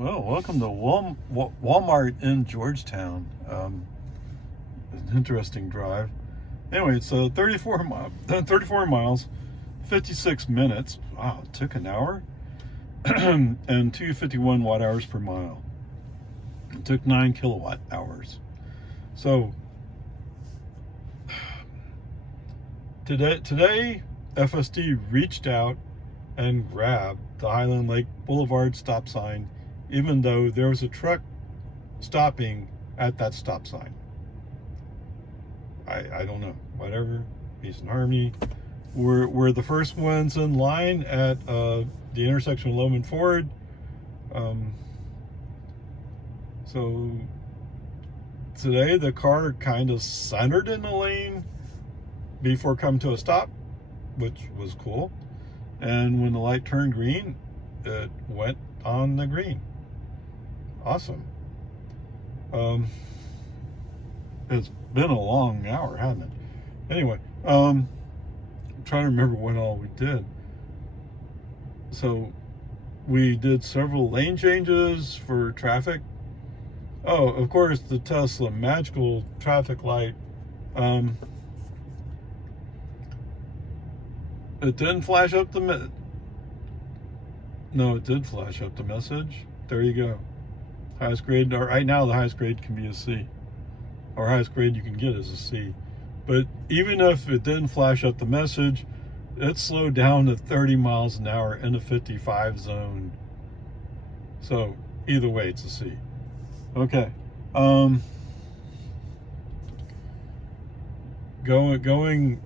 Well, welcome to Walmart in Georgetown. An interesting drive. Anyway, it's 34 miles, 56 minutes. Wow, it took an hour, and 251 watt hours per mile. It took 9 kilowatt hours. So today, FSD reached out and grabbed the Highland Lake Boulevard stop sign, even though there was a truck stopping at that stop sign. I don't know, whatever, peace and harmony. We're the first ones in line at the intersection of Loman Ford. So today the car kind of centered in the lane before coming to a stop, which was cool. And when the light turned green, it went on the green. Awesome. It's been a long hour, hasn't it? Anyway, I'm trying to remember when all we did. So we did several lane changes for traffic. Oh, of course, the Tesla magical traffic light. It didn't flash up the No, it did flash up the message. There you go. Highest grade, or right now the highest grade can be a C. Or highest grade you can get is a C. But even if it didn't flash up the message, it slowed down to 30 miles an hour in the 55 zone. So either way, it's a C. Okay. Going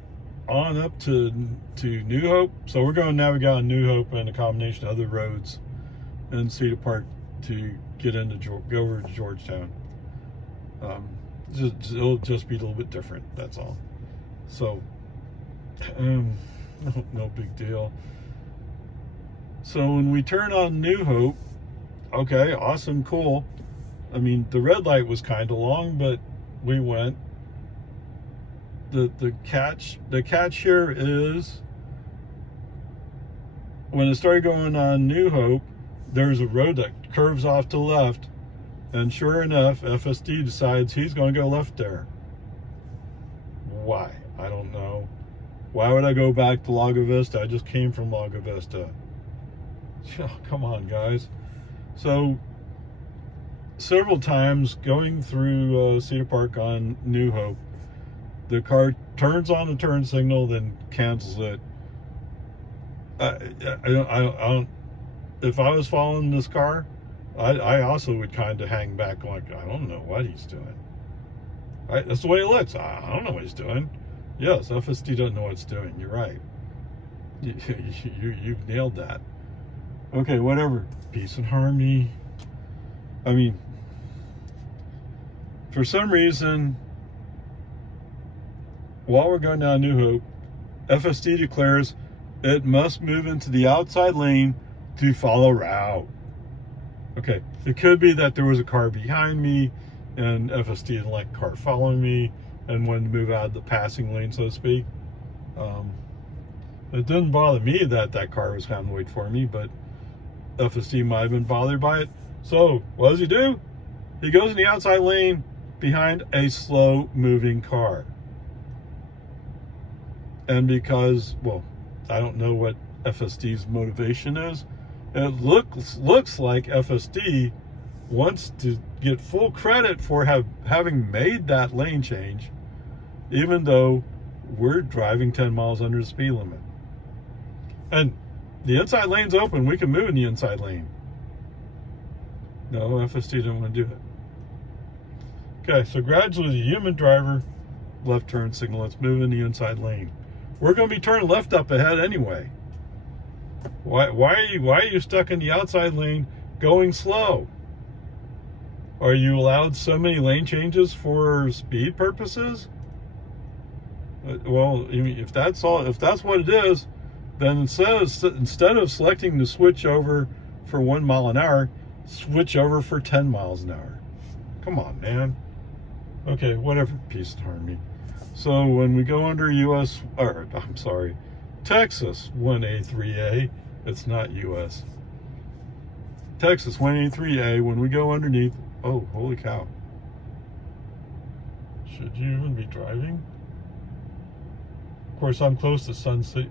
on up to New Hope. So we're going to navigate on New Hope and a combination of other roads in Cedar Park to get into go over to Georgetown. It'll just be a little bit different, that's all. So no big deal. So when we turn on New Hope, okay, awesome, cool. I mean, the red light was kind of long, but we went. The catch here is when it started going on New Hope, there's a road that curves off to the left, and sure enough, FSD decides he's going to go left there. Why? I don't know. Why would I go back to Lago Vista? I just came from Lago Vista. Oh, come on, guys. So several times going through Cedar Park on New Hope, the car turns on the turn signal, then cancels it. I don't. If I was following this car, I also would kind of hang back, like, I don't know what he's doing. Right? That's the way it looks. I don't know what he's doing. Yes, FSD doesn't know what it's doing. You're right. You've nailed that. Okay, whatever. Peace and harmony. I mean, for some reason, while we're going down New Hope, FSD declares it must move into the outside lane to follow route. Okay, it could be that there was a car behind me and FSD didn't like a car following me and wanted to move out of the passing lane, so to speak. It didn't bother me that car was having to wait for me, but FSD might have been bothered by it. So what does he do? He goes in the outside lane behind a slow moving car. And because, well, I don't know what FSD's motivation is, it looks like FSD wants to get full credit for having made that lane change, even though we're driving 10 miles under the speed limit. And the inside lane's open. We can move in the inside lane. No, FSD didn't want to do it. Okay, so gradually the human driver, left turn signal, let's move in the inside lane. We're going to be turning left up ahead anyway. Why are you stuck in the outside lane going slow? Are you allowed so many lane changes for speed purposes? Well, if that's what it is, then instead of selecting to switch over for 1 mile an hour, switch over for 10 miles an hour. Come on, man. Okay, whatever, peace and harmony. So when we go under Texas 1A, 3A, it's not US. Texas 183A, when we go underneath, oh, holy cow. Should you even be driving? Of course, I'm close to Sunset.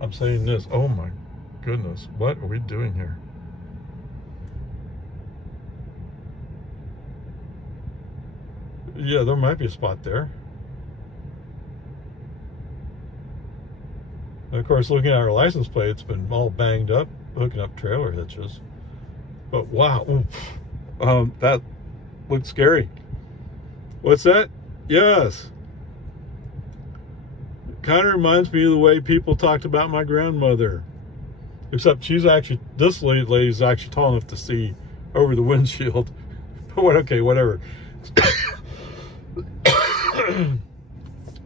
I'm saying this, oh my goodness, what are we doing here? Yeah, there might be a spot there. And of course, looking at our license plate, it's been all banged up, hooking up trailer hitches. But wow, that looks scary. What's that? Yes. Kind of reminds me of the way people talked about my grandmother. Except she's actually, this lady's actually tall enough to see over the windshield. But what, okay, whatever.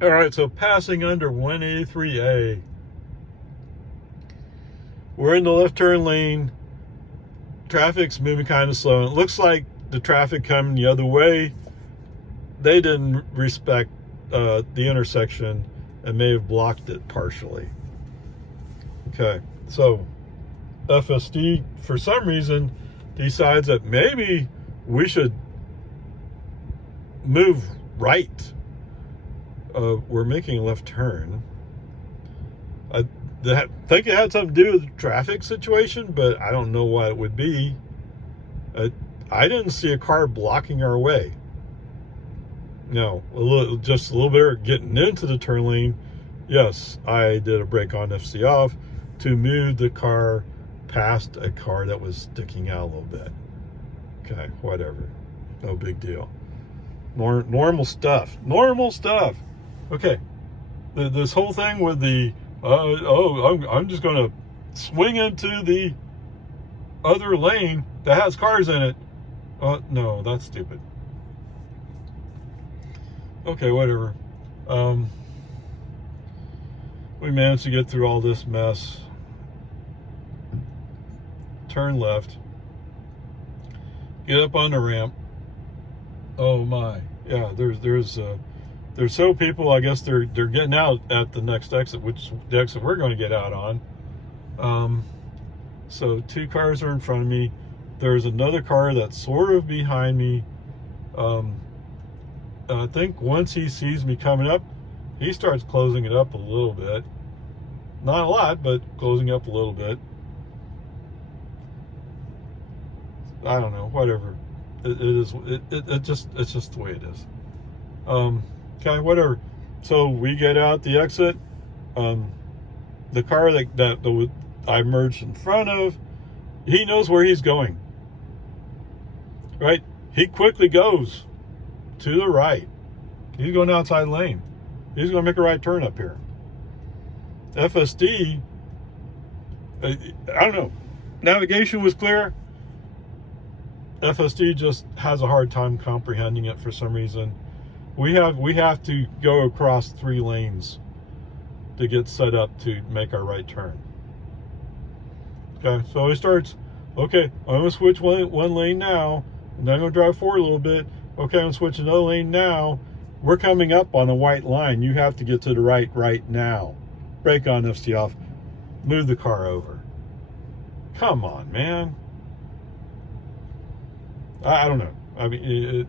All right, so passing under 183A. We're in the left turn lane. Traffic's moving kind of slow. It looks like the traffic coming the other way, they didn't respect the intersection and may have blocked it partially. Okay, so FSD, for some reason, decides that maybe we should move right. We're making a left turn. I think it had something to do with the traffic situation, but I don't know what it would be. I didn't see a car blocking our way. No, just a little bit getting into the turn lane. Yes, I did a brake on FC off to move the car past a car that was sticking out a little bit. Okay, whatever. No big deal. Normal stuff. Normal stuff. Okay. This whole thing with the, I'm just going to swing into the other lane that has cars in it. No, that's stupid. Okay, whatever. We managed to get through all this mess. Turn left. Get up on the ramp. Oh my. Yeah, there's so people, I guess they're getting out at the next exit, which is the exit we're going to get out on. So 2 cars are in front of me. There's another car that's sort of behind me. I think once he sees me coming up, he starts closing it up a little bit. Not a lot, but closing up a little bit. I don't know, whatever. It's just the way it is. Okay, whatever. So we get out the exit. The car that I merged in front of, he knows where he's going. Right? He quickly goes to the right. He's going outside lane. He's going to make a right turn up here. FSD, I don't know. Navigation was clear. FSD just has a hard time comprehending it for some reason. We have to go across 3 lanes to get set up to make our right turn. Okay, so he starts, okay, I'm going to switch one lane now, and then I'm going to drive forward a little bit. Okay, I'm going to switch another lane now. We're coming up on the white line. You have to get to the right now. Brake on, FC off. Move the car over. Come on, man. I don't know. I mean,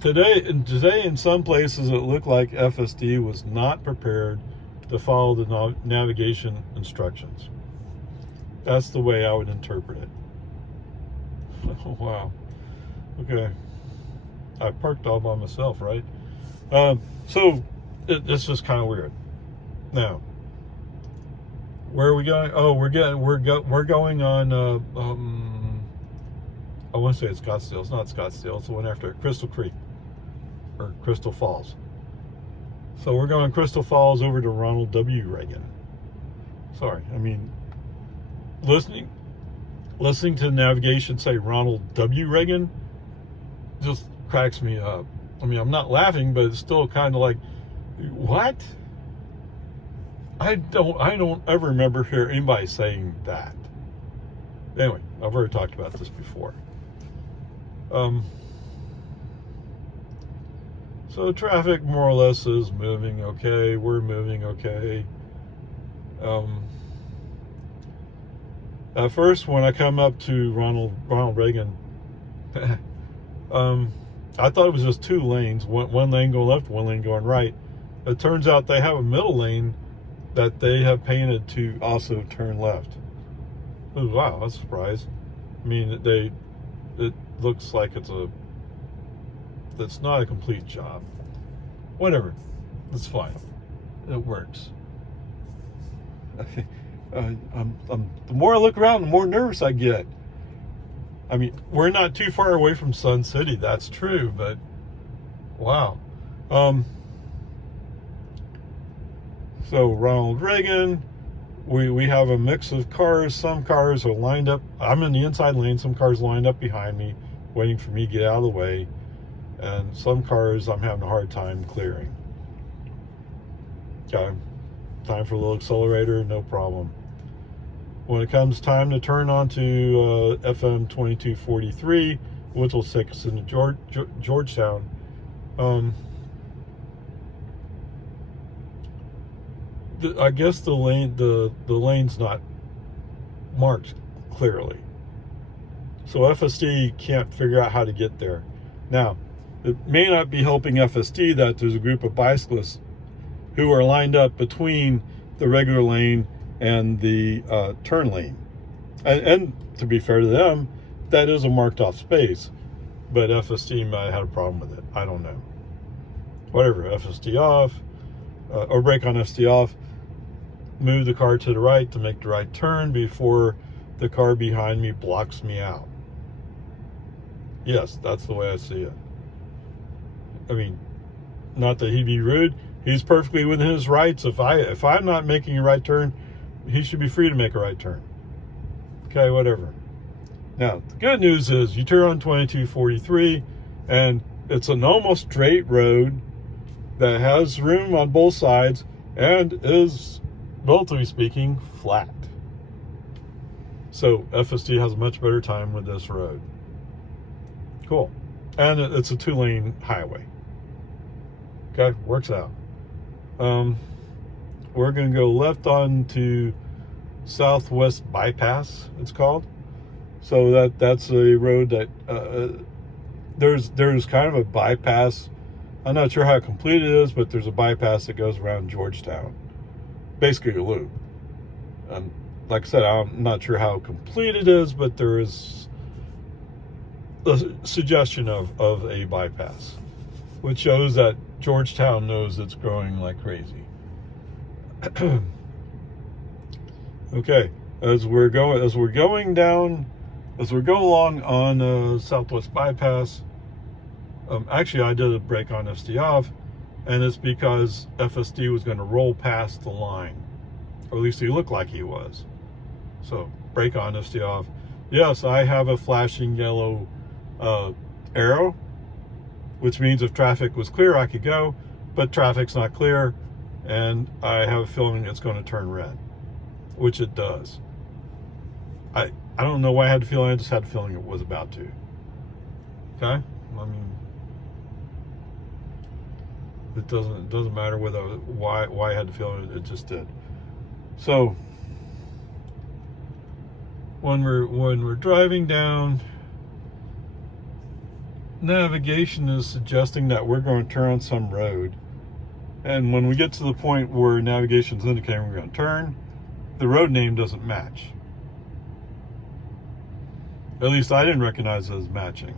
today in some places it looked like FSD was not prepared to follow the navigation instructions. That's the way I would interpret it. Oh, wow. Okay. I parked all by myself, right? So it's just kind of weird. Now, where are we going? Oh, we're going on. I want to say it's Scottsdale. It's not Scottsdale. It's the one after Crystal Creek or Crystal Falls. So we're going Crystal Falls over to Ronald W. Reagan. Sorry, I mean, listening to the navigation say Ronald W. Reagan just cracks me up. I mean, I'm not laughing, but it's still kind of like, what? I don't ever remember hearing anybody saying that. Anyway, I've already talked about this before. So traffic more or less is moving okay. We're moving okay. At first, when I come up to Ronald Reagan, I thought it was just two lanes, one lane going left, one lane going right. It turns out they have a middle lane that they have painted to also turn left. Oh, wow, that's a surprise. I mean, it looks like it's not a complete job. Whatever, it's fine. It works. The more I look around, the more nervous I get. I mean, we're not too far away from Sun City, that's true, but wow. So Ronald Reagan, we have a mix of cars. Some cars are lined up. I'm in the inside lane. Some cars lined up behind me, waiting for me to get out of the way. And some cars I'm having a hard time clearing. Okay, time for a little accelerator, no problem. When it comes time to turn onto FM 2243, which will take us into Georgetown, I guess the lane's not marked clearly, so FSD can't figure out how to get there. Now, it may not be helping FSD that there's a group of bicyclists who are lined up between the regular lane and the turn lane, and to be fair to them, that is a marked off space, but FSD might have had a problem with it. I don't know. Whatever, FSD off, or brake on FSD off, move the car to the right to make the right turn before the car behind me blocks me out. Yes, that's the way I see it. I mean, not that he'd be rude. He's perfectly within his rights. If I'm not making a right turn, he should be free to make a right turn. Okay, whatever. Now, the good news is you turn on 2243, and it's an almost straight road that has room on both sides and is, relatively speaking, flat. So FSD has a much better time with this road. Cool. And it's a 2-lane highway. Okay, works out. We're going to go left onto Southwest Bypass, it's called. So that's a road that there's kind of a bypass. I'm not sure how complete it is, but there's a bypass that goes around Georgetown. Basically a loop. Like I said, I'm not sure how complete it is, but there is a suggestion of a bypass, which shows that Georgetown knows it's growing like crazy. Okay, as we're going along on Southwest Bypass, actually I did a brake on FSD off, and it's because FSD was going to roll past the line, or at least he looked like he was. So brake on FSD off. Yes, I have a flashing yellow arrow, which means if traffic was clear I could go, but traffic's not clear, and I have a feeling it's going to turn red, which it does. I don't know why I had the feeling. I just had the feeling it was about to. Okay, I mean, it doesn't matter why I had the feeling. It just did. So when we're driving down, navigation is suggesting that we're going to turn on some road, and when we get to the point where navigation is indicating we're going to turn, the road name doesn't match. At least I didn't recognize it as matching.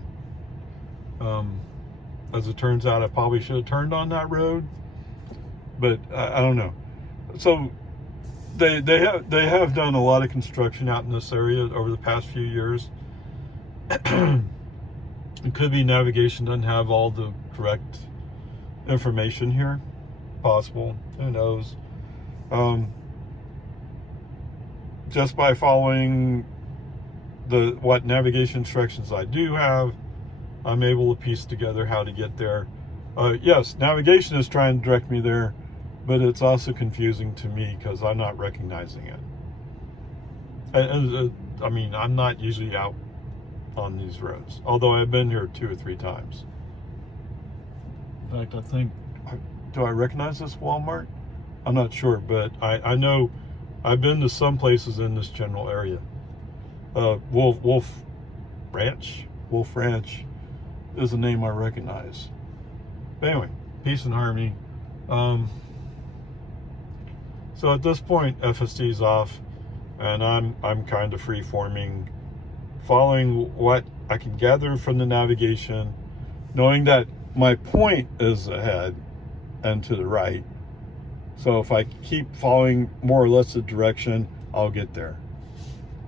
As it turns out, I probably should have turned on that road, but I don't know. So they have done a lot of construction out in this area over the past few years. It could be navigation doesn't have all the correct information here. Possible. Who knows? Just by following what navigation instructions I do have, I'm able to piece together how to get there. Yes, navigation is trying to direct me there, but it's also confusing to me because I'm not recognizing it. I mean, I'm not usually out on these roads, although I've been here 2 or 3 times. In fact, I think, do I recognize this Walmart? I'm not sure, but I know I've been to some places in this general area. Wolf Ranch is a name I recognize. But anyway, peace and harmony. So at this point, FSD's off, and I'm kind of free-forming, following what I can gather from the navigation, knowing that my point is ahead and to the right. So if I keep following more or less the direction, I'll get there.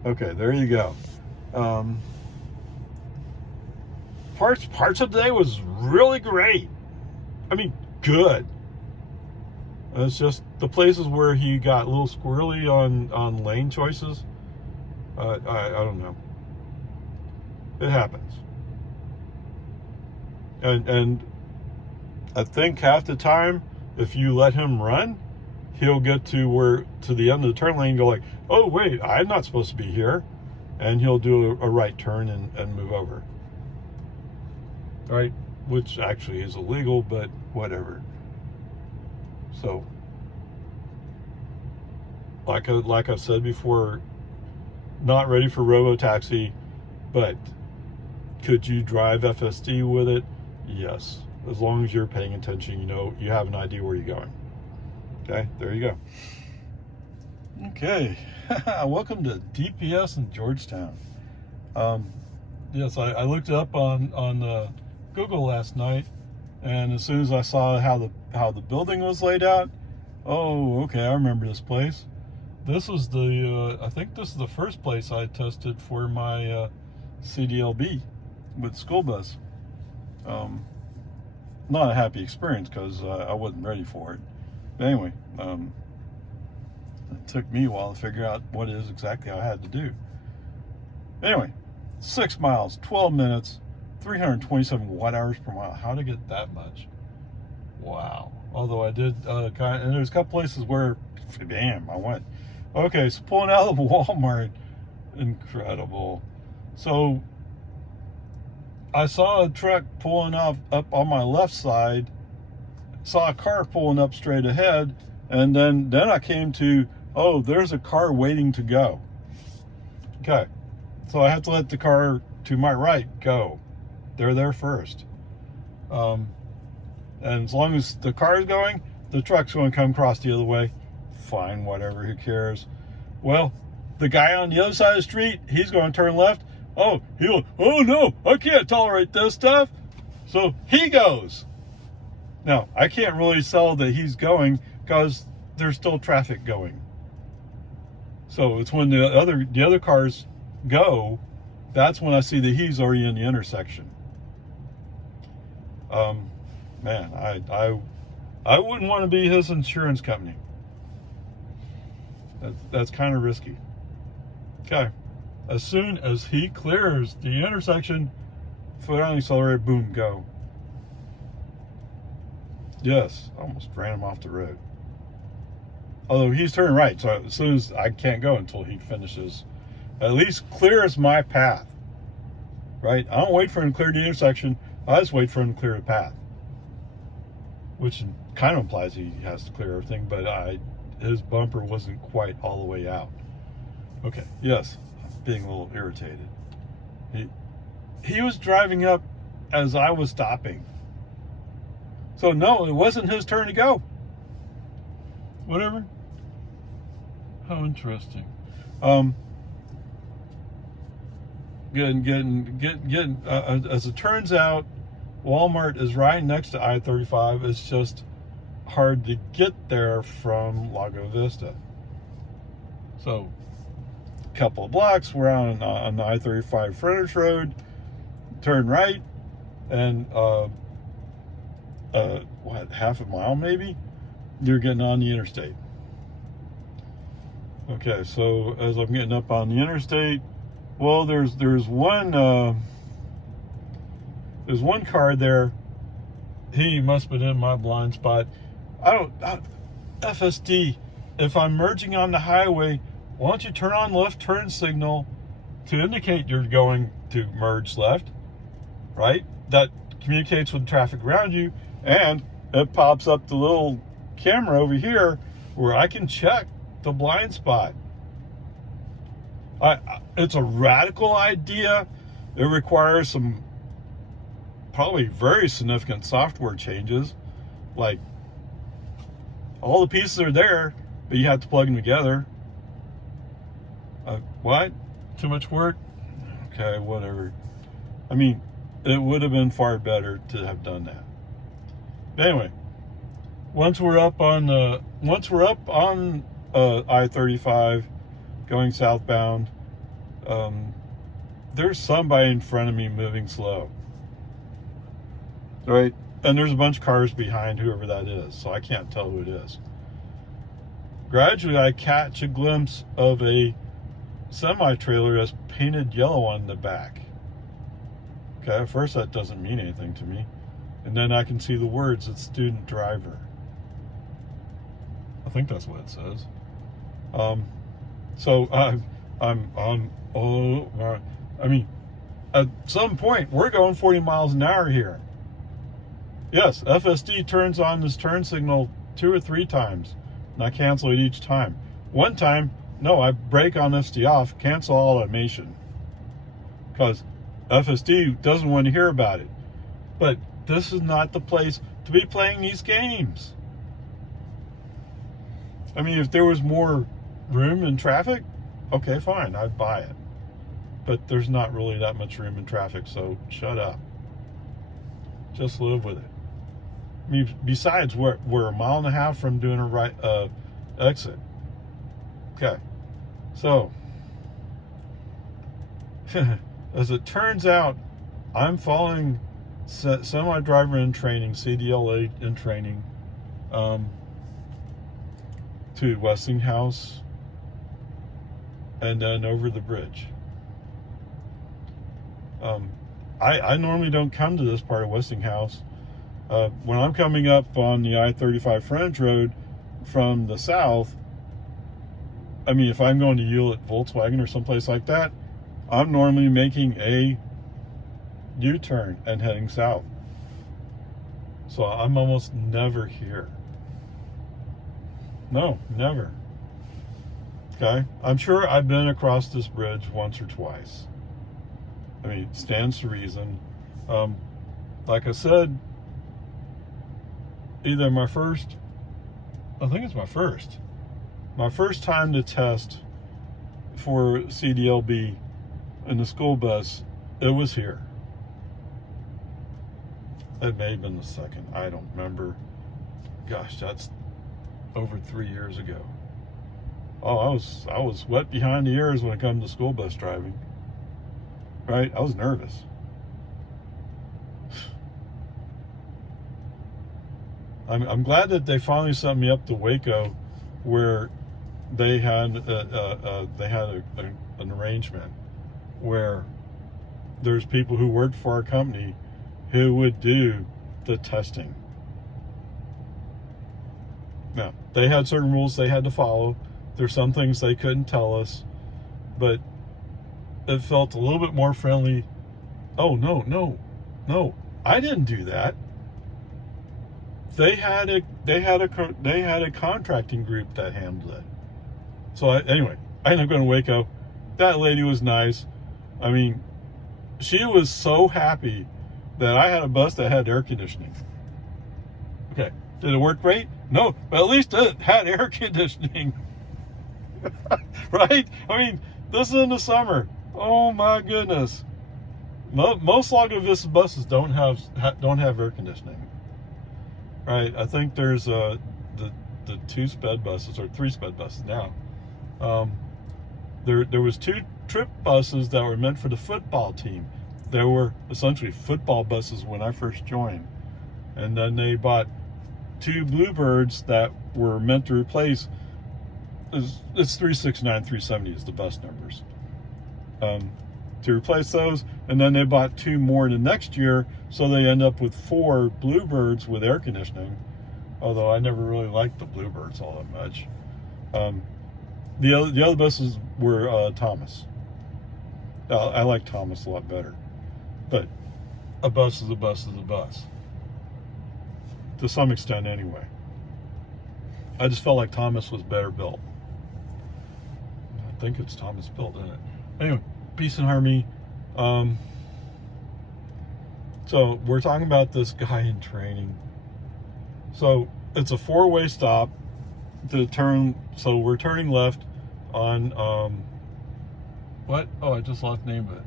Okay, there you go. Parts of the day was really great. I mean, good. It's just the places where he got a little squirrely on lane choices. I don't know. It happens. And I think half the time, if you let him run, he'll get to the end of the turn lane and go like, oh wait, I'm not supposed to be here. And he'll do a right turn and move over. Right? Which actually is illegal, but whatever. So, like I've said before, not ready for robo-taxi, but could you drive FSD with it? Yes. As long as you're paying attention, you have an idea where you're going. Okay, there you go. Okay, welcome to DPS in Georgetown. Yes, I looked it up on Google last night, and as soon as I saw how the building was laid out, oh, okay, I remember this place. This was I think this is the first place I tested for my CDLB with school bus. Not a happy experience because I wasn't ready for it. But anyway, it took me a while to figure out what it is exactly I had to do. Anyway, 6 miles, 12 minutes, 327 watt-hours per mile. How to get that much? Wow. Although I did and there's a couple places where, damn, I went. Okay, so pulling out of the Walmart, incredible. So I saw a truck pulling up on my left side, saw a car pulling up straight ahead, and then I came to, oh, there's a car waiting to go. Okay, so I have to let the car to my right go. They're there first. And as long as the car is going, the truck's going to come across the other way. Fine, whatever, who cares? Well, the guy on the other side of the street, he's going to turn left. Oh no, I can't tolerate this stuff. So he goes. Now, I can't really tell that he's going because there's still traffic going. So it's when the other cars go, that's when I see that he's already in the intersection. Man, I wouldn't want to be his insurance company. That's kind of risky. Okay. As soon as he clears the intersection, foot on the accelerator, boom, go. Yes, I almost ran him off the road. Although he's turning right, so as soon as I can't go until he finishes, at least clears my path. Right? I don't wait for him to clear the intersection. I just wait for him to clear the path. Which kind of implies he has to clear everything, but his bumper wasn't quite all the way out. Okay, yes, being a little irritated. He was driving up as I was stopping. So no, it wasn't his turn to go. Whatever. How interesting. As it turns out, Walmart is right next to I-35. It's just hard to get there from Lago Vista. So, a couple of blocks, we're on the I-35 frontage road, turn right, and half a mile maybe, you're getting on the interstate. Okay, so as I'm getting up on the interstate, well, there's one car there. He must have been in my blind spot. FSD, if I'm merging on the highway, why don't you turn on left turn signal to indicate you're going to merge left, right? That communicates with traffic around you, and it pops up the little camera over here where I can check the blind spot. It's a radical idea. It requires some probably very significant software changes. Like, all the pieces are there, but you have to plug them together. What? Too much work? Okay, whatever. I mean, it would have been far better to have done that. But anyway, once we're up on I-35 going southbound, there's somebody in front of me moving slow. Right? And there's a bunch of cars behind whoever that is, so I can't tell who it is. Gradually, I catch a glimpse of a semi-trailer that's painted yellow on the back. Okay, at first that doesn't mean anything to me. And then I can see the words, it's student driver. I think that's what it says. So I'm on, I mean, at some point, we're going 40 miles an hour here. Yes, FSD turns on this turn signal 2 or 3 times, and I cancel it each time. One time, no, I brake on FSD off, cancel all automation, because FSD doesn't want to hear about it. But this is not the place to be playing these games. I mean, if there was more room in traffic, okay, fine, I'd buy it. But there's not really that much room in traffic, so shut up. Just live with it. I mean, besides, we're a mile and a half from doing a right exit. Okay, so as it turns out, I'm following semi-driver in training, CDLA in training, to Westinghouse, and then over the bridge. I normally don't come to this part of Westinghouse. When I'm coming up on the I-35 frontage road from the south, I mean, if I'm going to Hewlett Volkswagen or someplace like that, I'm normally making a U-turn and heading south. So I'm almost never here. No, never. Okay? I'm sure I've been across this bridge once or twice. I mean, it stands to reason. Like I said, either my first time to test for CDLB in the school bus, it was here. It may have been the second, I don't remember. Gosh, that's over 3 years ago. Oh, I was wet behind the ears when it comes to school bus driving. Right? I was nervous. I'm glad that they finally sent me up to Waco, where they had an arrangement where there's people who worked for our company who would do the testing. Now, they had certain rules they had to follow. There's some things they couldn't tell us, but it felt a little bit more friendly. Oh, no, I didn't do that. They had a contracting group that handled it. So anyway, I ended up going to Waco. That lady was nice. I mean, she was so happy that I had a bus that had air conditioning. Okay, did it work great? No, but at least it had air conditioning. Right? I mean, this is in the summer. Oh my goodness. Most Lago Vista buses don't have air conditioning. Right? I think there's the 2 sped buses or 3 sped buses now. There was 2 trip buses that were meant for the football team. They were essentially football buses when I first joined, and then they bought 2 Bluebirds that were meant to replace. It's 369, 370 is the bus numbers. To replace those, and then they bought 2 more the next year, so they end up with 4 Bluebirds with air conditioning. Although I never really liked the Bluebirds all that much. The other buses were Thomas. I like Thomas a lot better, but a bus is a bus is a bus, to some extent anyway. I just felt like Thomas was better built. think it's Thomas built in it. Anyway, peace and harmony. So we're talking about this guy in training. So it's a 4-way stop to turn. So we're turning left on what? Oh, I just lost the name of it.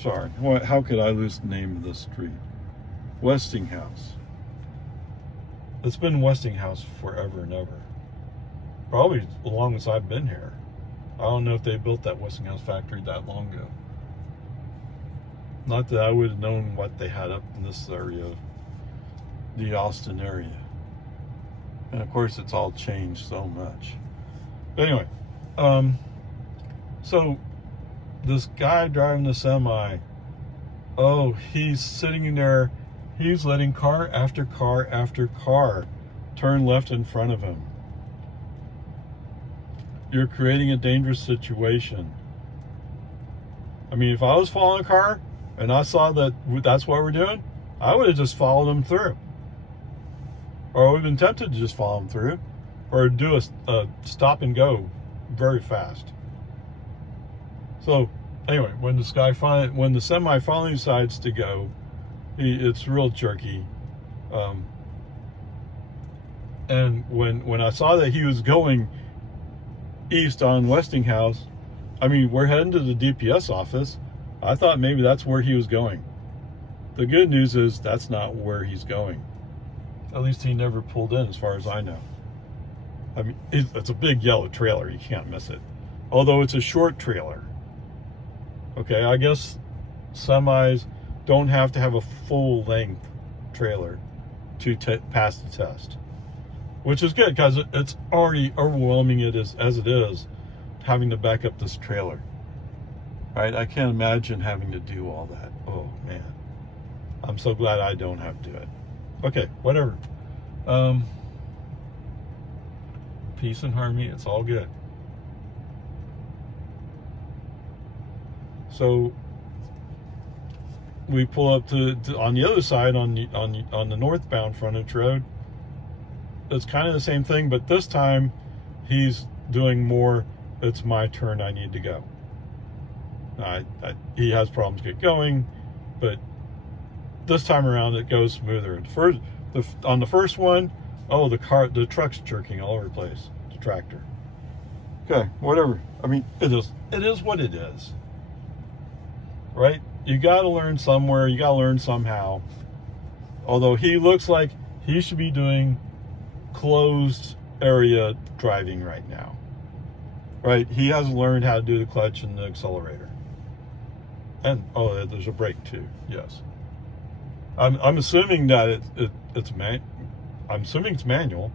Sorry. What? How could I lose the name of this street? Westinghouse. It's been Westinghouse forever and ever. Probably as long as I've been here. I don't know if they built that Westinghouse factory that long ago. Not that I would have known what they had up in this area, the Austin area. And of course, it's all changed so much. But anyway, so this guy driving the semi, oh, he's sitting in there, he's letting car after car after car turn left in front of him. You're creating a dangerous situation. I mean, if I was following a car and I saw that that's what we're doing, I would have just followed him through. Or I would have been tempted to just follow him through, or do a stop and go very fast. So anyway, when the semi finally decides to go, it's real jerky. And when I saw that he was going east on Westinghouse, I mean, we're heading to the DPS office. I thought maybe that's where he was going. The good news is that's not where he's going. At least he never pulled in, as far as I know. I mean, it's a big yellow trailer. You can't miss it. Although it's a short trailer. Okay, I guess semis don't have to have a full-length trailer to pass the test. Which is good, because it's already overwhelming as it is, having to back up this trailer. Right? I can't imagine having to do all that. Oh, man. I'm so glad I don't have to do it. Okay, whatever. Peace and harmony, it's all good. So we pull up to on the other side, on the northbound frontage road. It's kind of the same thing, but this time he's doing more, it's my turn, I need to go. He has problems get going, but this time around it goes smoother. On the first one, oh, the truck's jerking all over the place. The tractor. Okay, whatever. I mean, it is what it is. Right? You got to learn somewhere. You got to learn somehow. Although he looks like he should be doing closed area driving right now. Right? He hasn't learned how to do the clutch and the accelerator. And oh, there's a brake too. Yes. I'm assuming that I'm assuming it's manual.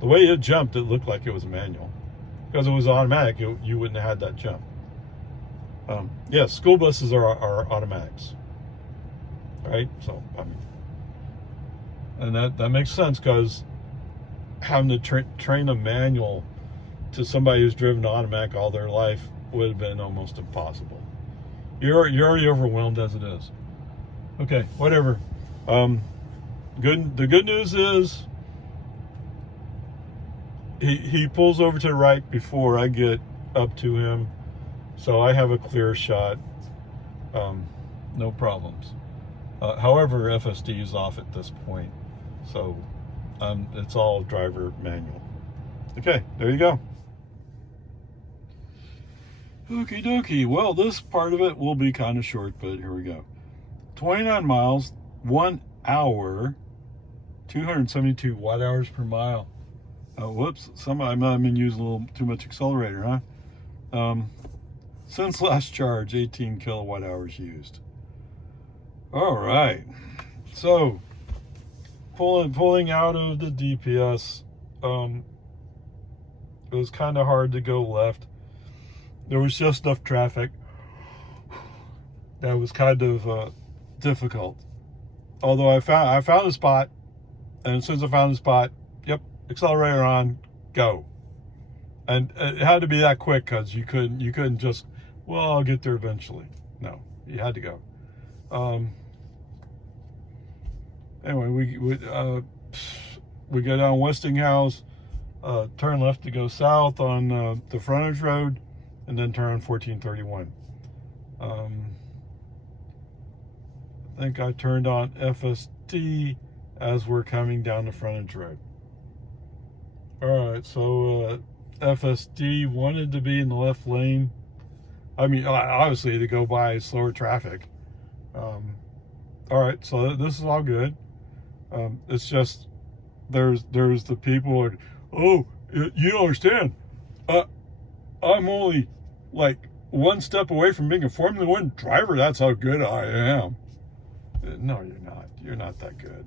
The way it jumped, it looked like it was manual. Because it was automatic, you wouldn't have had that jump. Yeah, school buses are automatics. Right? So, I mean, and that makes sense, because having to train a manual to somebody who's driven automatic all their life would have been almost impossible. You're already overwhelmed as it is. Okay, whatever. The good news is he pulls over to the right before I get up to him, so I have a clear shot. No problems. However, FSD is off at this point, so it's all driver manual. Okay, there you go. Okie dokie. Well, this part of it will be kind of short, but here we go. 29 miles, 1 hour, 272 watt hours per mile. Whoops, I might have been using a little too much accelerator, huh? Since last charge, 18 kilowatt hours used. All right. So, pulling out of the DPS, it was kind of hard to go left. There was just enough traffic that was kind of difficult. Although I found a spot, and as soon as I found the spot, yep, accelerator on, go. And it had to be that quick, because you couldn't just, well, I'll get there eventually. No, you had to go. Anyway, we go down Westinghouse. turn left to go south on the frontage road, and then turn on 1431. I think I turned on FSD as we're coming down the frontage road. All right, so FSD wanted to be in the left lane. I mean, obviously to go by slower traffic. All right, so this is all good. It's just there's the people like, oh, you don't understand. I'm only like one step away from being a Formula One driver. That's how good I am. No, you're not. You're not that good.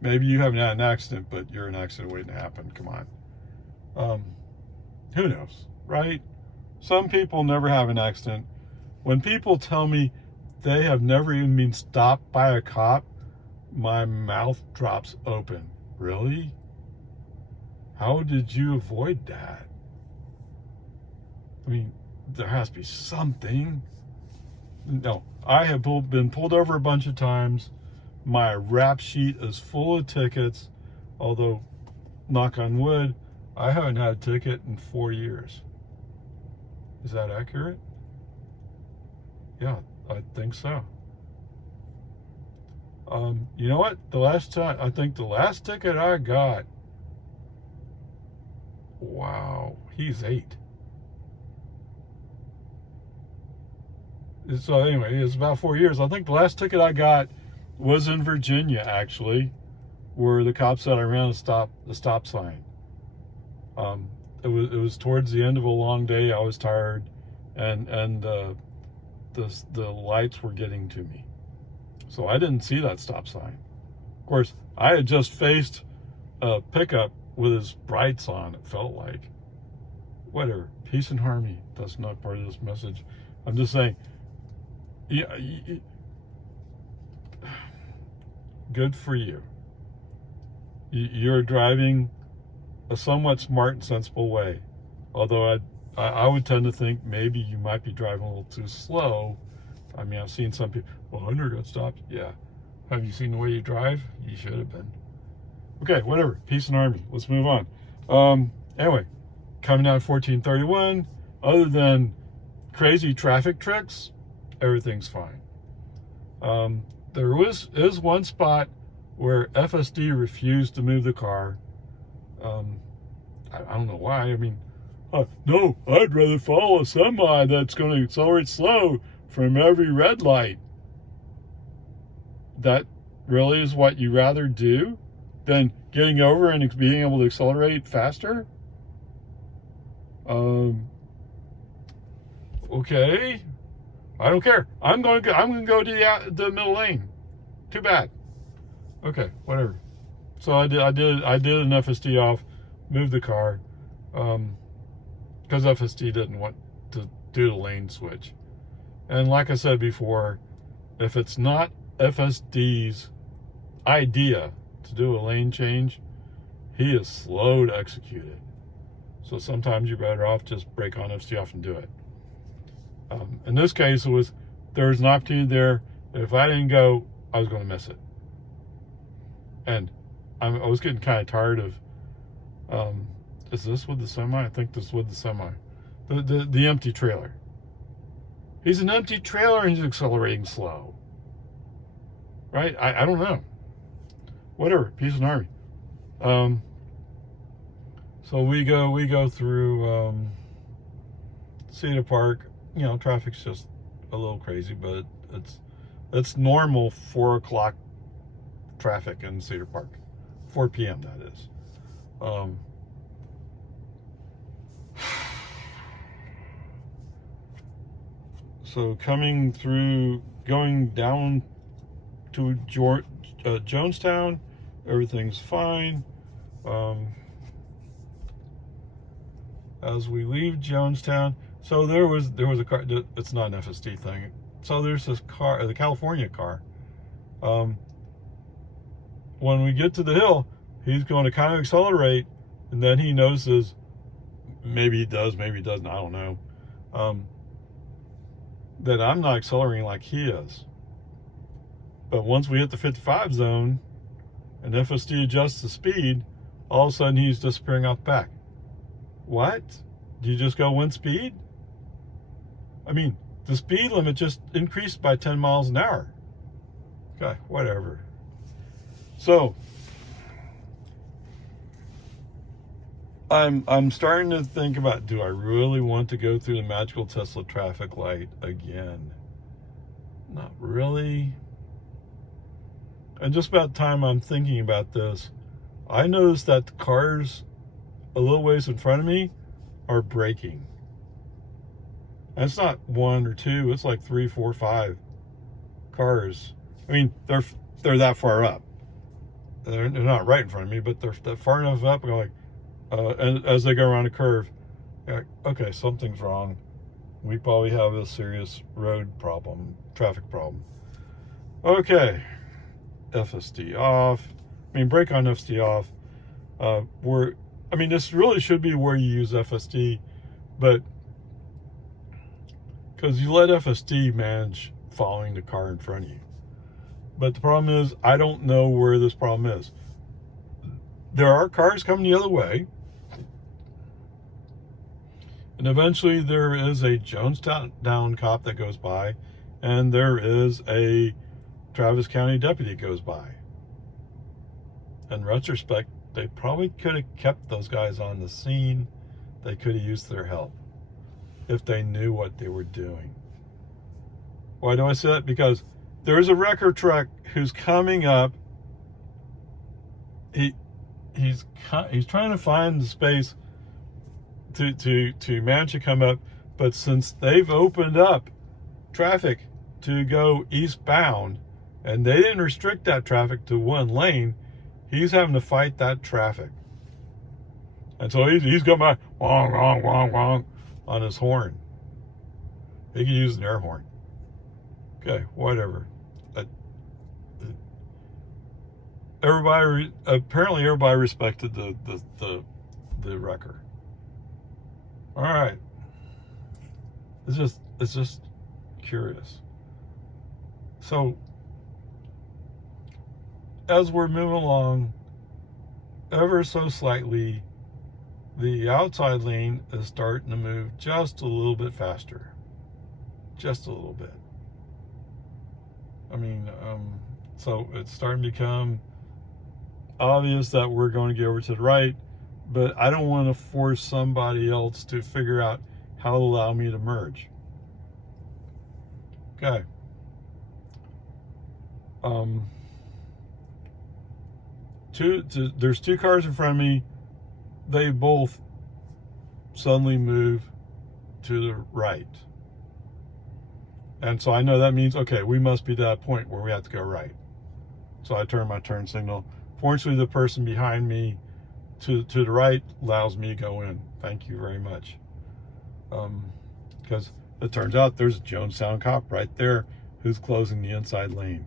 Maybe you haven't had an accident, but you're an accident waiting to happen. Come on. Who knows, right? Some people never have an accident. When people tell me they have never even been stopped by a cop, my mouth drops open. Really? How did you avoid that? I mean, there has to be something. No, I have been pulled over a bunch of times. My rap sheet is full of tickets, although, knock on wood, I haven't had a ticket in 4 years. Is that accurate? Yeah, I think so. You know what? I think the last ticket I got, wow, he's 8. So anyway, it's about 4 years. I think the last ticket I got was in Virginia, actually, where the cop said I ran the stop sign. It was towards the end of a long day. I was tired, and the lights were getting to me, so I didn't see that stop sign. Of course, I had just faced a pickup with his brights on. It felt like, whatever, peace and harmony. That's not part of this message. I'm just saying. Yeah, good for you. You're driving a somewhat smart and sensible way. Although I would tend to think maybe you might be driving a little too slow. I mean, I've seen some people, well, I never got stopped. Yeah. Have you seen the way you drive? You should have been. Okay, whatever. Peace and harmony. Let's move on. Anyway, coming down 1431, other than crazy traffic tricks, everything's fine. There is one spot where FSD refused to move the car. I don't know why. I mean, no, I'd rather follow a semi that's going to accelerate slow from every red light. That really is what you rather do than getting over and being able to accelerate faster? Okay. I don't care. I'm going to go to the middle lane. Too bad. Okay, whatever. So I did an FSD off, moved the car, because FSD didn't want to do the lane switch. And like I said before, if it's not FSD's idea to do a lane change, he is slow to execute it. So sometimes you're better off just break on FSD off and do it. In this case, there was an opportunity there. If I didn't go, I was going to miss it. And I was getting kind of tired of, is this with the semi? I think this is with the semi. The empty trailer. He's an empty trailer and he's accelerating slow. Right? I don't know. Whatever. Peace and harmony. So we go through Cedar Park. You know, traffic's just a little crazy, but it's normal 4 o'clock traffic in Cedar Park. 4 p.m. that is. So coming through, going down to Jonestown, everything's fine. As we leave Jonestown, so there was a car. It's not an FSD thing. So there's this car, the California car. When we get to the hill, he's going to kind of accelerate, and then he notices, maybe he does, maybe he doesn't, I don't know, that I'm not accelerating like he is. But once we hit the 55 zone and FSD adjusts the speed, all of a sudden he's disappearing off the back. What? Do you just go one speed? I mean, the speed limit just increased by 10 miles an hour. Okay, whatever. So I'm starting to think about, do I really want to go through the magical Tesla traffic light again? Not really. And just about time I'm thinking about this, I noticed that the cars a little ways in front of me are braking. And it's not one or two, it's like 3, 4, 5 cars. I mean, they're that far up. They're not right in front of me, but they're far enough up. I'm like, and as they go around a curve, you're like, okay, something's wrong. We probably have a serious road problem, traffic problem. Okay, FSD off. I mean, brake on FSD off. This really should be where you use FSD, but because you let FSD manage following the car in front of you. But the problem is, I don't know where this problem is. There are cars coming the other way, and eventually there is a Georgetown cop that goes by, and there is a Travis County deputy that goes by. In retrospect, they probably could have kept those guys on the scene. They could have used their help if they knew what they were doing. Why do I say that? Because there's a wrecker truck who's coming up. He's trying to find the space to manage to come up, but since they've opened up traffic to go eastbound, and they didn't restrict that traffic to one lane, he's having to fight that traffic. And so he's going by, wong, wong, wong, wong, on his horn. He can use an air horn. Okay, whatever. Apparently everybody respected the wrecker. All right. It's just curious. So as we're moving along, ever so slightly, the outside lane is starting to move just a little bit faster. Just a little bit. So it's starting to become obvious that we're going to get over to the right, but I don't want to force somebody else to figure out how to allow me to merge. Okay. There's two cars in front of me. They both suddenly move to the right. And so I know that means, okay, we must be to that point where we have to go right. So I turn my turn signal. Fortunately, the person behind me to the right allows me to go in. Thank you very much. Because it turns out there's a Georgetown cop right there who's closing the inside lane.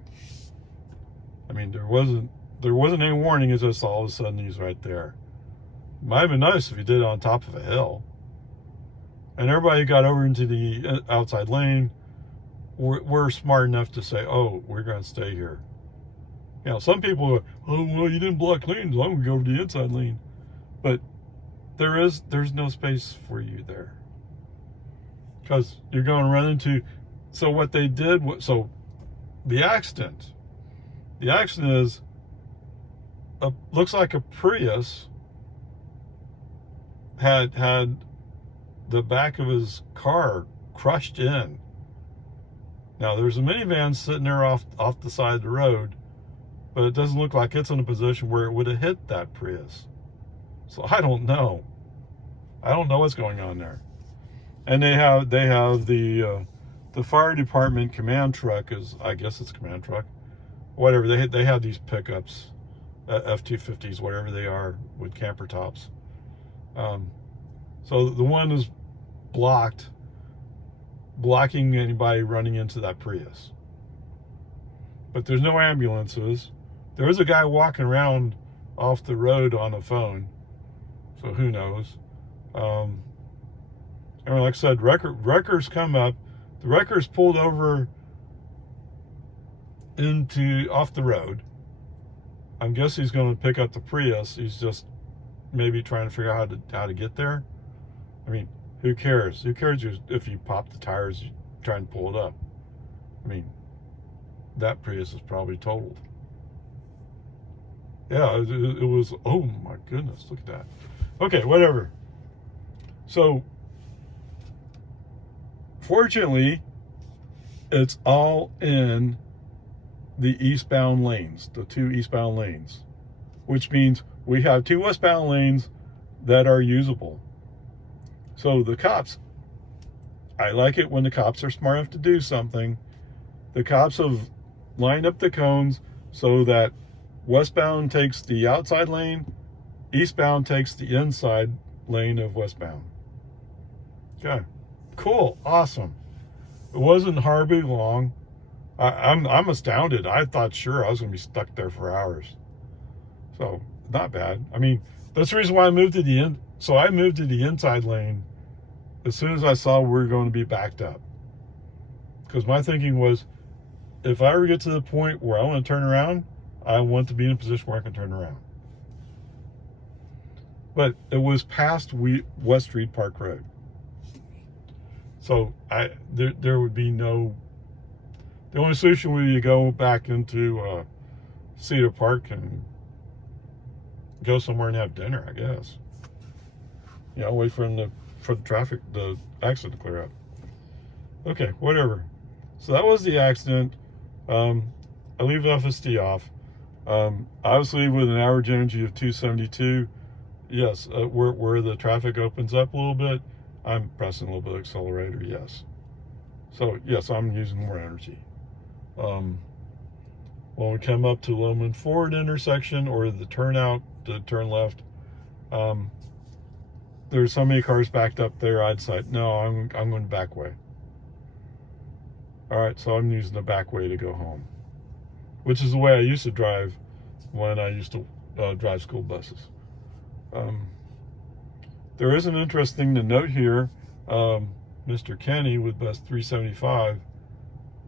I mean, there wasn't any warning. It's just all of a sudden he's right there. Might have been nice if he did it on top of a hill. And everybody got over into the outside lane. We're smart enough to say, oh, we're going to stay here. You know, some people are, oh, well, you didn't block lanes, I'm going to go over the inside lane. But there's no space for you there. Because you're going to run into, so what they did, so the accident is, looks like a Prius had the back of his car crushed in. Now there's a minivan sitting there off the side of the road, but it doesn't look like it's in a position where it would have hit that Prius. So I don't know what's going on there. And they have the fire department command truck, I guess it's a command truck, whatever. They have these pickups, F-250s, whatever they are, with camper tops. So the one is blocking anybody running into that Prius. But there's no ambulances. There is a guy walking around off the road on a phone, so who knows. And like I said, wreckers come up. The wrecker's pulled over off the road. I guess he's going to pick up the Prius. He's just maybe trying to figure out how to get there. I mean, who cares? Who cares if you pop the tires, you try and pull it up? I mean, that Prius is probably totaled. Yeah, it was, oh my goodness, look at that. Okay, whatever. So, fortunately, it's all in the eastbound lanes, the 2 eastbound lanes, which means we have 2 westbound lanes that are usable. So the cops, I like it when the cops are smart enough to do something. The cops have lined up the cones so that westbound takes the outside lane, eastbound takes the inside lane of westbound. Okay, cool, awesome. It wasn't horribly long. I'm astounded. I thought sure I was going to be stuck there for hours. So not bad. I mean, that's the reason why I moved to the end. So I moved to the inside lane as soon as I saw we were going to be backed up. Because my thinking was, if I ever get to the point where I want to turn around, I want to be in a position where I can turn around. But it was past West Street Park Road. So there would be no, the only solution would be to go back into Cedar Park and go somewhere and have dinner, I guess. You know, wait for the traffic, the accident to clear up. Okay, whatever. So that was the accident. I leave FSD off. Obviously, with an average energy of 272, yes, where the traffic opens up a little bit, I'm pressing a little bit of accelerator, yes. So, yes, I'm using more energy. When we come up to Loman Ford intersection or the turnout to turn left, there's so many cars backed up there, I'd say, no, I'm going back way. All right, so I'm using the back way to go home, which is the way I used to drive when I used to drive school buses. There is an interesting to note here. Mr. Kenny with bus 375,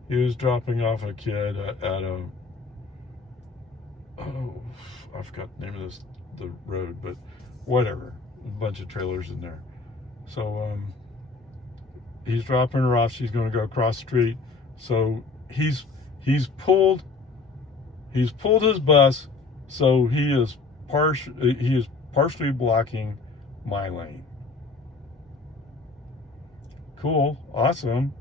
he was dropping off a kid at a, oh, I forgot the name of the road, but whatever, a bunch of trailers in there. So he's dropping her off. She's going to go across the street. So he's pulled his bus, so he is partially blocking my lane. Cool, awesome,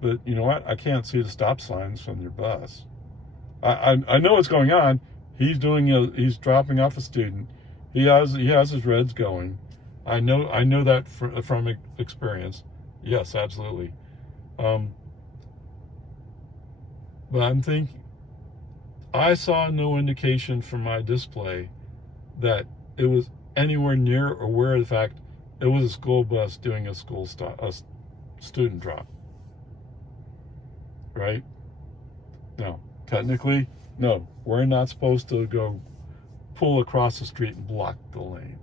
but you know what? I can't see the stop signs from your bus. I know what's going on. He's dropping off a student. He has his reds going. I know that from experience. Yes, absolutely. But I'm thinking, I saw no indication from my display that it was anywhere near or aware of the fact it was a school bus doing a student drop. Right? No, technically, no. We're not supposed to go pull across the street and block the lane.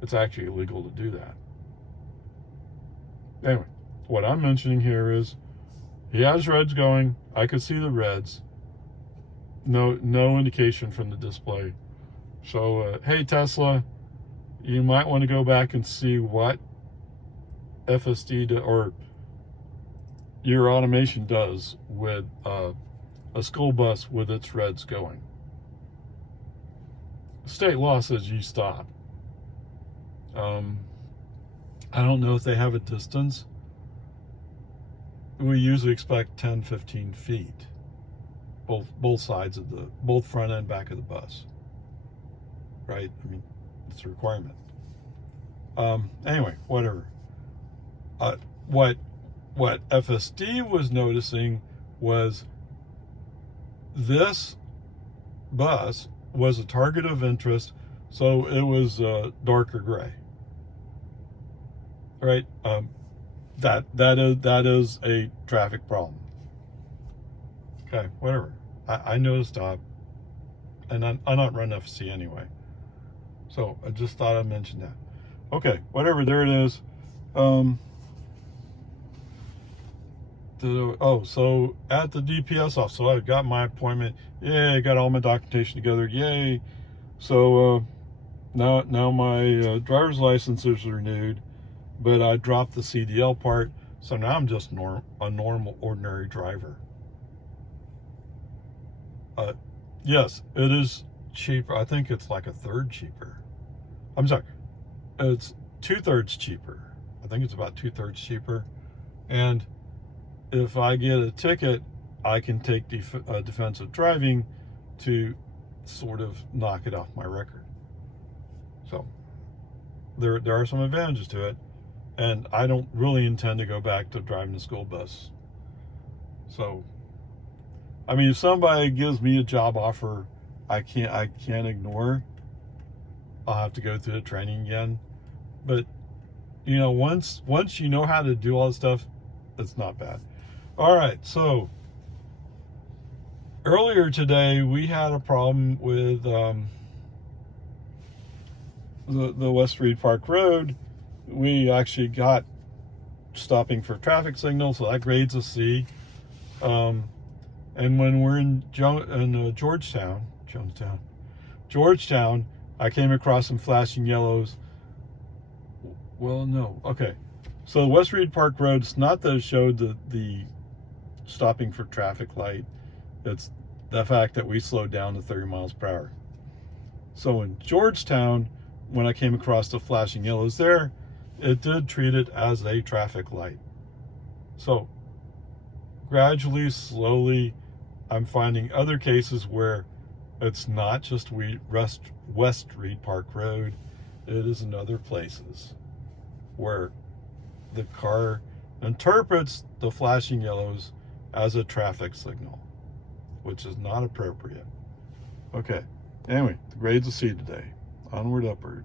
It's actually illegal to do that. Anyway, what I'm mentioning here is he has reds going. I could see the reds. No indication from the display. So, hey Tesla, you might want to go back and see what FSD or your automation does with a school bus with its reds going. State law says you stop. I don't know if they have a distance. We usually expect 10, 15 feet. Both sides of both front and back of the bus. Right? I mean, it's a requirement. Anyway, whatever. What FSD was noticing was this bus was a target of interest, so it was darker gray. Right? That is a traffic problem. Okay, whatever. I know to stop, and I'm not running FSD anyway. So I just thought I'd mention that. Okay, whatever. There it is. So at the DPS office, so I got my appointment. Yay! I got all my documentation together. Yay! So Now my driver's license is renewed, but I dropped the CDL part, so now I'm just a normal, ordinary driver. Yes, it is cheaper. I think it's like a third cheaper. I'm sorry, it's 2/3 cheaper. I think it's about 2/3 cheaper. And if I get a ticket, I can take defensive driving to sort of knock it off my record. So there are some advantages to it, and I don't really intend to go back to driving the school bus. So, I mean, if somebody gives me a job offer I can't ignore, I'll have to go through the training again. But you know, once you know how to do all this stuff, it's not bad. All right, so earlier today we had a problem with the West Reed Park Road. We actually got stopping for traffic signal, so that grades a C. And when we're in Georgetown, I came across some flashing yellows. Well, no, okay. So West Reed Park Road, it's not that it showed the stopping for traffic light. It's the fact that we slowed down to 30 miles per hour. So in Georgetown, when I came across the flashing yellows there, it did treat it as a traffic light. So gradually, slowly, I'm finding other cases where it's not just West Reed Park Road, it is in other places where the car interprets the flashing yellows as a traffic signal, which is not appropriate. Okay, anyway, the grades of C today. Onward, upward.